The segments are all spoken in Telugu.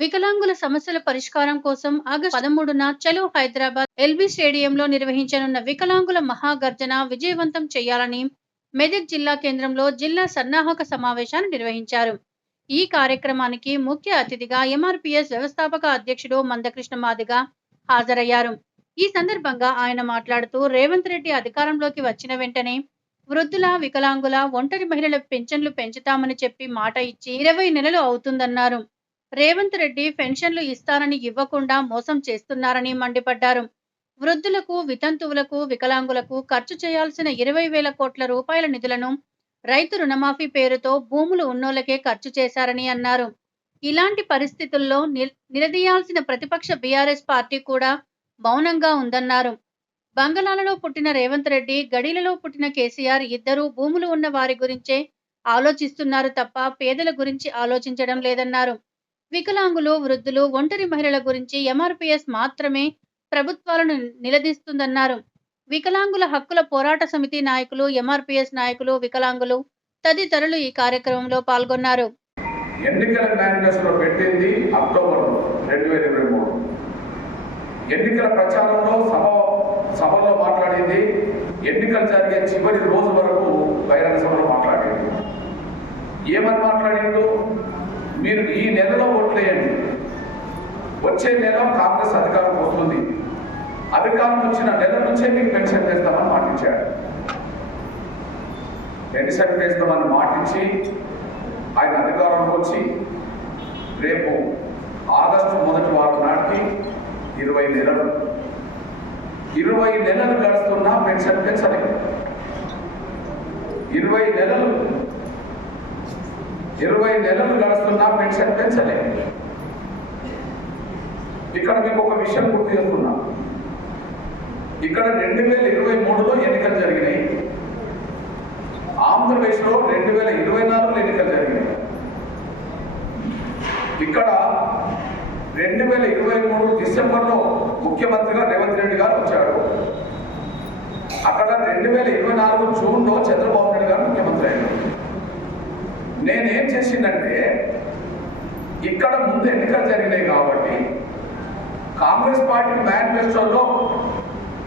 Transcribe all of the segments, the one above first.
వికలాంగుల సమస్యల పరిష్కారం కోసం ఆగస్టు పదమూడున చలో హైదరాబాద్ ఎల్బీ స్టేడియంలో నిర్వహించనున్న వికలాంగుల మహాగర్జన విజయవంతం చేయాలని మెదక్ జిల్లా కేంద్రంలో జిల్లా సన్నాహక సమావేశాన్ని నిర్వహించారు. ఈ కార్యక్రమానికి ముఖ్య అతిథిగా ఎంఆర్పిఎస్ వ్యవస్థాపక అధ్యక్షుడు మందకృష్ణ మాదిగ హాజరయ్యారు. ఈ సందర్భంగా ఆయన మాట్లాడుతూ రేవంత్ రెడ్డి అధికారంలోకి వచ్చిన వెంటనే వృద్ధుల వికలాంగుల ఒంటరి మహిళల పెన్షన్లు పెంచుతామని చెప్పి మాట ఇచ్చి ఇరవై నెలలు అవుతుందన్నారు. రేవంత్ రెడ్డి పెన్షన్లు ఇస్తానని ఇవ్వకుండా మోసం చేస్తున్నారని మండిపడ్డారు. వృద్ధులకు వితంతువులకు వికలాంగులకు ఖర్చు చేయాల్సిన ఇరవై వేల కోట్ల రూపాయల నిధులను రైతు రుణమాఫీ పేరుతో భూములు ఉన్నోళ్ళకే ఖర్చు చేశారని అన్నారు. ఇలాంటి పరిస్థితుల్లో నిల్- నిలదీయాల్సిన ప్రతిపక్ష బీఆర్ఎస్ పార్టీ కూడా మౌనంగా ఉందన్నారు. బంగళాలలో పుట్టిన రేవంత్ రెడ్డి గడిలలో పుట్టిన కేసీఆర్ ఇద్దరూ భూములు ఉన్న వారి గురించే ఆలోచిస్తున్నారు తప్ప పేదల గురించి ఆలోచించడం లేదన్నారు. వికలాంగులు వృద్ధులు ఒంటరి మహిళల గురించి ఎంఆర్పిఎస్ మాత్రమే ప్రభుత్వాలను నిలదీస్తుందన్నారు. వికలాంగుల హక్కుల పోరాట సమితి నాయకులు ఎంఆర్పిఎస్ నాయకులు వికలాంగులు తదితరులు ఈ కార్యక్రమంలో పాల్గొన్నారు. ఎన్నికల మేనిఫెస్టో పెట్టింది అక్టోబర్ రెండు వేల ఇరవై మూడు. ఎన్నికల ప్రచారంలో సభ సభలో మాట్లాడింది. ఎన్నికలు జరిగే చివరి రోజు వరకు బహిరంగ సభలో మాట్లాడింది. ఏమని మాట్లాడిండు మీరు ఈ నెలలో ఓట్లేయండి వచ్చే నెల కాంగ్రెస్ అధికారం వస్తుంది. అధికారం వచ్చిన నెల నుంచే మీకు పెన్షన్ వేస్తామని మాటించాడు పెన్షన్ వేస్తామని మాటించి ఆయన అధికారంలోకి వచ్చి రేపు ఆగస్టు మొదటి వారం నాటికి ఇరవై నెలలు ఇరవై నెలలు గడుస్తున్నా పెన్షన్ పెంచలేదు. ఇరవై నెలలు ఇరవై నెలలు గడుస్తున్నా పెన్షన్ పెంచలే. ఇక్కడ మీకు ఒక విషయం గుర్తు చేస్తున్నా ఇక్కడ రెండు వేల ఇరవై మూడులో ఎన్నికలు జరిగినాయి. ఆంధ్రప్రదేశ్లో రెండు వేల ఇరవై నాలుగులో ఎన్నికలు జరిగినాయి. ఇక్కడ రెండు వేల ఇరవై మూడు డిసెంబర్లో ముఖ్యమంత్రిగా రేవంత్ రెడ్డి గారు వచ్చాడు అక్కడ రెండు వేల ఇరవై నాలుగు జూన్లో చంద్రబాబు నాయుడు గారు ముఖ్యమంత్రి అయ్యారు. నేనేం చేసిందంటే ఇక్కడ ముందు ఎన్నికలు జరిగినాయి కాబట్టి కాంగ్రెస్ పార్టీ మేనిఫెస్టోలో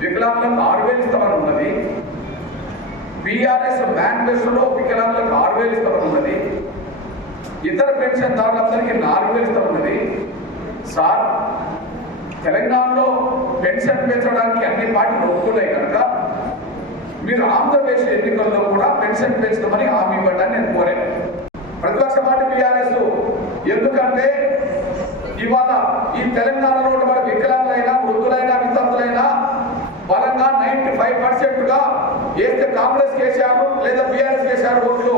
వికలాంగులకు ఆరు వేలు ఇస్తామని ఉన్నది. బీఆర్ఎస్ మేనిఫెస్టోలో వికలాంగులకు ఆరు వేలు ఇస్తామని ఉన్నది. ఇతర పెన్షన్ దారులందరికీ నాలుగు వేలు ఇస్తామన్నది సార్ తెలంగాణలో పెన్షన్ పెంచడానికి అన్ని పార్టీలు ఒప్పుకున్నాయి కనుక మీరు ఆంధ్రప్రదేశ్ ఎన్నికల్లో కూడా పెన్షన్ పెంచుతామని హామీ ఇవ్వడానికి నేను కోరాను. ప్రతిపక్ష పార్టీ బీఆర్ఎస్. ఎందుకంటే ఇవాళ ఈ తెలంగాణలో మన వికలాంగులైనా వృద్ధులైనా వితంతులైనా బలంగా నైన్టీ ఫైవ్ పర్సెంట్గా వేస్తే కాంగ్రెస్ కేసీఆర్ లేదా బీఆర్ఎస్ కేసీఆర్ ఓట్లు.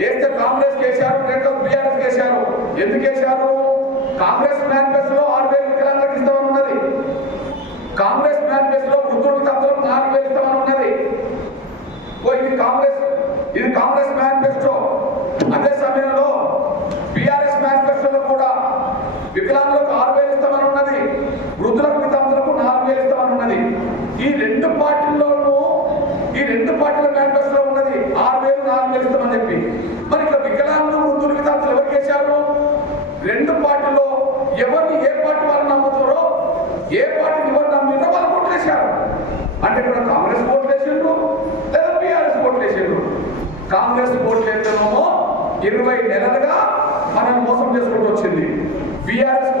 వేస్తే కాంగ్రెస్ కేసీఆర్ లేదా బీఆర్ఎస్ కేసీఆర్. ఎందుకు వేశారు కాంగ్రెస్ మేనిఫెస్టోలో ఆరు వేలు వికలాంగులకు ఇస్తామని ఉన్నది. కాంగ్రెస్ మేనిఫెస్టోలో వృద్ధులకు తత్వం నాలుగు వేలు ఇస్తామని ఉన్నది. ఓ ఇది కాంగ్రెస్ ఇది కాంగ్రెస్ మేనిఫెస్టో అదే సమయంలో బీఆర్ఎస్ మేనిఫెస్టోలో కూడా వికలాంగులకు ఆరు వేలు ఇస్తామని ఉన్నది. వృద్ధులకు వితంతులకు నాలుగు వేలు ఇస్తామని ఉన్నది. ఈ రెండు పార్టీల్లోనూ ఈ రెండు పార్టీల మేనిఫెస్టోలో ఉన్నది ఆరు వేలు నాలుగు వేలు ఇస్తామని చెప్పి. మరి ఇక్కడ వికలాంగులు వృద్ధులు వితంతులు ఎవరికి వేశారు రెండు పార్టీలో ఎవరిని ఏ పార్టీ వాళ్ళు నమ్ముతారో ఏ పార్టీని ఎవరు నమ్మినో వాళ్ళు కొట్టేశారు అంటే ఇక్కడ కాంగ్రెస్ ఓట్లు వేసిండ్రు లేదా బీఆర్ఎస్ ఓట్లు వేసిండ్రు. కాంగ్రెస్ ఓట్లు వేస్తేనేమో ఇరవై నెలలుగా మనల్ని మోసం చేసుకుంటూ వచ్చింది. BRS BRS